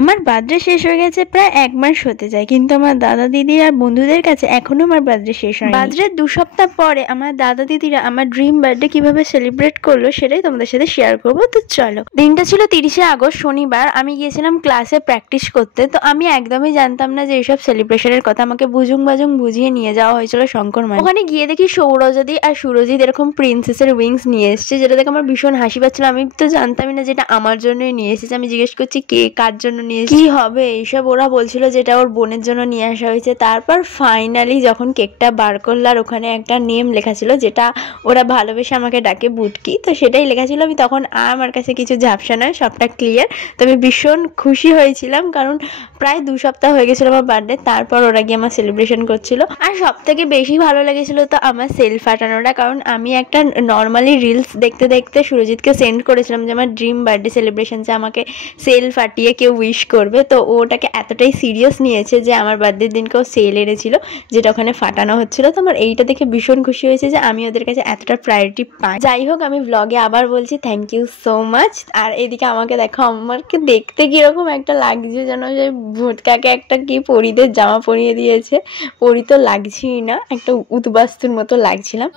আমার বার্থডে শেষ হয়ে গেছে প্রায় 1 মাস হতে যায়, কিন্তু আমার দাদা দিদি আর বন্ধুদের কাছে এখনো আমার বার্থডে শেষ হয়নি। বার্থডে 2 সপ্তাহ পরে আমার দাদা দিদিরা আমার ড্রিম বার্থডে কিভাবে সেলিব্রেট করলো সেটাই তোমাদের সাথে শেয়ার করবো। তো চলো। দিনটা ছিল 30শে আগস্ট, শনিবার। আমি গিয়েছিলাম ক্লাসে প্র্যাকটিস করতে। তো আমি একদমই জানতাম না যে এইসব সেলিব্রেশনের কথা। আমাকে বুঝুং বুঝিয়ে নিয়ে যাওয়া হয়েছিল শঙ্কর মাই। ওখানে গিয়ে দেখি সৌরজদি আর সুরজিৎ এরকম প্রিন্সেসের উইংস নিয়ে এসছে, যেটা দেখে আমার ভীষণ হাসি পাচ্ছিল। আমি তো জানতামই না যেটা আমার জন্যই নিয়ে এসেছে। আমি জিজ্ঞেস করছি কে কার জন্য নিয়ে এসেছে, কি হবে এইসব। ওরা বলছিল যেটা ওর বোনের জন্য নিয়ে আসা হয়েছে। তারপর ফাইনালি যখন কেকটা বার করলো আর ওখানে একটা নেম লেখা ছিল, যেটা ওরা ভালোবেসে আমাকে ডাকে বুটকি, তো সেটাই লেখা ছিল। আমি তখন আমার কাছে কিছু ঝাপসা নয়, সবটা ক্লিয়ার। তো আমি ভীষণ খুশি হয়েছিলাম, কারণ প্রায় 2 সপ্তাহ হয়ে গেছিলো আমার বার্থডে। তারপর ওরা গিয়ে আমার সেলিব্রেশন করছিল। আর সব থেকে বেশি ভালো লেগেছিল তো আমার সেল ফাটানোটা, কারণ আমি একটা নর্মালি রিলস দেখতে দেখতে সুরজিৎকে সেন্ড করেছিলাম যে আমার ড্রিম বার্থডে সেলিব্রেশন, যে আমাকে সেল ফাটিয়ে কেউ উইশ করবে। তো ওটাকে এতটাই সিরিয়াস নিয়েছে যে আমার বার্থডের দিনকেও সেল এনেছিল, যেটা ওখানে ফাটানো হচ্ছিল। তো আমার এইটা দেখে ভীষণ খুশি হয়েছে যে আমি ওদের কাছে এতটা প্রায়োরিটি পাই। যাই হোক, আমি ব্লগে আবার বলছি থ্যাংক ইউ সো মাচ। আর এদিকে আমাকে দেখো, আমাকে দেখতে কিরকম একটা লাগছে যেন যে ভোটকাকে একটা কি পরিদের জামা পরিয়ে দিয়েছে। পরি তো লাগছেই না, একটা উদ্বাস্তুর মতো লাগছিলাম।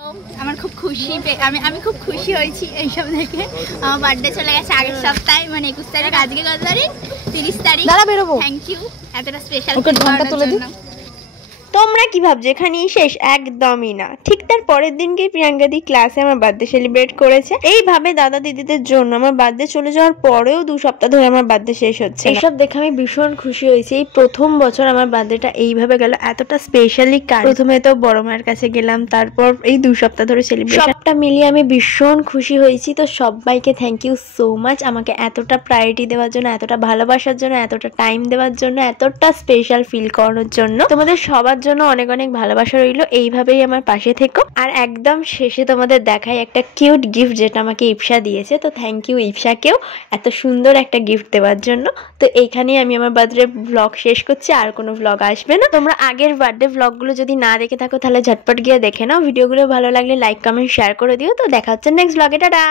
আমার খুব খুশি, আমি খুব খুশি হয়েছি এইসব দেখে। আমার বার্থডে চলে গেছে আগের সপ্তাহে, মানে 21 তারিখ। আজকে কত তারিখ? 30 তারিখ। দাঁড়া বেরোবো। থ্যাংক ইউ এতটা স্পেশাল ঘন্টা তুলে দিন। তোমরা কি ভাবছো এখানেই শেষ? একদমই না। ঠিক তার পরের দিনকেই প্রিয়াঙ্কা দি ক্লাসে আমার বার্থডে সেলিব্রেট করেছে। এইভাবে দাদা দিদিদের জন্য আমার বার্থডে চলে যাওয়ার পরেও 2 সপ্তাহ ধরে আমার বার্থডে শেষ হচ্ছে। এইসব দেখে আমি ভীষণ খুশি হয়েছি। এই প্রথম বছর আমার বার্থডেটা এইভাবে গেল, এতটা স্পেশালি। প্রথমে তো বড় মায়ের কাছে গেলাম, তারপর এই 2 সপ্তাহ ধরে সেলিব্রেশন, সবটা মিলিয়ে আমি ভীষণ খুশি হয়েছি। তো সবাইকে থ্যাংক ইউ সো মাচ আমাকে এতটা প্রায়োরিটি দেওয়ার জন্য, এতটা ভালোবাসার জন্য, এতটা টাইম দেওয়ার জন্য, এতটা স্পেশাল ফিল করানোর জন্য। তোমাদের সবার জন্য অনেক অনেক ভালোবাসা রইল। এইভাবেই আমার পাশে থেকো। আর একদম শেষে তোমাদের দেখাই একটা কিউট গিফট, যেটা আমাকে ইপসা দিয়েছে। তো থ্যাংক ইউ ইপসাকেও এত সুন্দর একটা গিফট দেওয়ার জন্য। তো এইখানেই আমি আমার বার্থডে ব্লগ শেষ করছি, আর কোনো ব্লগ আসবে না। তোমরা আগের বার্থডে ব্লগগুলো যদি না দেখে থাকো তাহলে ঝটপট গিয়ে দেখে নাও। ভিডিওগুলো ভালো লাগলে লাইক কমেন্ট শেয়ার করে দিও। তো দেখা হচ্ছে নেক্সট ব্লগে। টাটা।